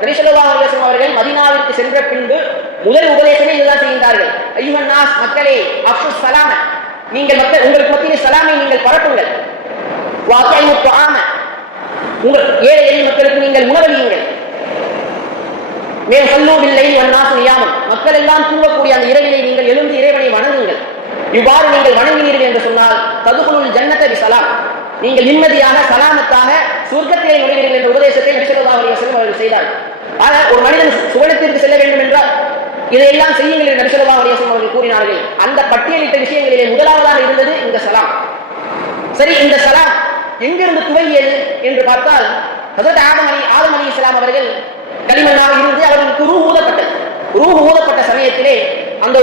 நபி ஸல்லல்லாஹு அலைஹி வஸல்லம் அவர்கள் மதீனாவிற்கு சென்ற பின்பு முதல் உபதேசமே இதுதான் செய்கின்றார்கள். அய்யுஹன் நாஸ், மக்களே, அஃஷுஸ் ஸலாம, நீங்கள் மக்கள் உங்களுக்கு மத்தியில் சலாமை நீங்கள் பரப்புங்கள். வஅத்இமு த்ஆம, உங்கள் ஏழை எளிய மக்களுக்கு நீங்கள் உணவளியுங்கள். மேலும் ஸல்லூ பில் லைலி வன் நாஸ் நியாமன், மக்கள் எல்லாம் தூங்கக்கூடிய அந்த இரவிலே நீங்கள் எழுந்து இறைவனை வணங்குங்கள். இவ்வாறு நீங்கள் வணங்கினீர்கள் என்று சொன்னால் ததுகுலுல் ஜன்னத பிஸலாம், நீங்கள் நிம்மதியாக சலாமத்தாக சொர்க்கத்திலே நுழைவீர்கள் என்ற உபதேசத்தை நபி ஸல்லல்லாஹு அலைஹி வஸல்லம் அவர்கள் செய்தார்கள். ஆக ஒரு மனிதன் சுவனத்திற்கு செல்ல வேண்டும் என்றால் இதையெல்லாம் செய்யுங்கள் என்று நபி ஸல்லல்லாஹு அலைஹி வஸல்லம் அவர்கள் கூறினார்கள். அந்த பட்டியலிட்ட விஷயங்களிலே முதலாவதாக இருந்தது இந்த சலாம். சரி, இந்த சலாம் எங்கிருந்து துவங்கியது என்று பார்த்தால் ஹஜ்ரத் ஆதம் அலைஹிஸ்ஸலாம் அவர்கள் களிமண்ணாக இருந்து அவர்களுக்கு ரூஹ் ஊதப்பட்டது. ரூஹ் ஊதப்பட்ட சமயத்திலே அந்த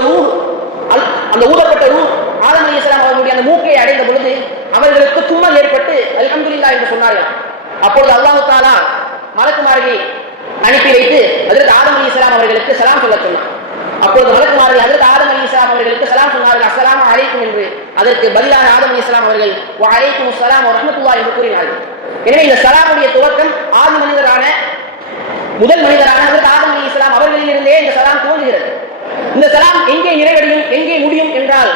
ஊதப்பட்ட ரூஹ் ஆதம் அலைஹிஸ்ஸலாம் அவர்களுடைய அந்த மூக்கை அடைந்த பொழுது அவர்களுக்கு தும்மல் ஏற்பட்டு அல்ஹம்துலில்லாஹ் என்று சொன்னார்கள். அப்பொழுது அல்லாஹ் தஆலா மலக்குமார்களை அனுப்பி வைத்து ஹஜ்ரத் ஆதம் அலைஹிஸ்ஸலாம் அவர்களுக்கு சலாம் சொல்ல சொன்னார். அப்பொழுது மலக்குமார்கள் ஹஜ்ரத் ஆதம் அலைஹிஸ்ஸலாம் அவர்களுக்கு சலாம் சொன்னார்கள், அஸ்ஸலாமு அலைக்கும் என்று. அதற்கு பதிலாக ஆதம் அலைஹிஸ்ஸலாம் அவர்கள் வ அலைக்கும் ஸலாம் வ ரஹ்மத்துல்லாஹி என்று கூறினார்கள். எனவே இந்த சலாமுடைய துவக்கம் ஆதி மனிதரான முதல் மனிதரான ஹஜ்ரத் ஆதம் அலைஹிஸ்ஸலாம் அவர்களிலிருந்தே இந்த சலாம் துவங்குகிறது. இந்த சலாம் எங்கே நிறைவடையும், எங்கே முடியும் என்றால்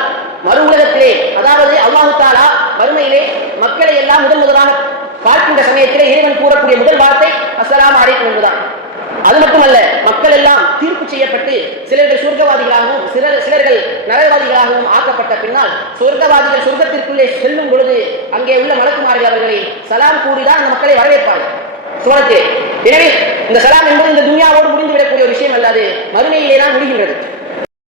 மறு உலகத்திலே, அதாவது அல்லாஹ் தஆலா மறுமையிலே மக்களை எல்லாம் முதலாக பார்க்கின்ற சமயத்திலே இறைவன் கூறக்கூடிய முதல் வார்த்தை அஸ்ஸலாமு அலைக்கும் என்பதுதான். அது மட்டுமல்ல, மக்கள் எல்லாம் தீர்ப்பு செய்யப்பட்டு சிலர்கள் சொர்க்கவாதிகளாகவும் சிலர்கள் நரகவாதிகளாகவும் ஆக்கப்பட்ட பின்னால் சொர்க்கவாதிகள் சொர்க்கத்திற்குள்ளே செல்லும் பொழுது அங்கே உள்ள மலக்குமார்கள் அவர்களை சலாம் கூறிதான் அந்த மக்களை வரவேற்பார்கள் சுவனத்திலே. எனவே இந்த சலாம் என்பது இந்த துன்யாவோடு முடிந்துவிடக்கூடிய ஒரு விஷயம் அல்லது மறுமையிலே தான் முடிகின்றது.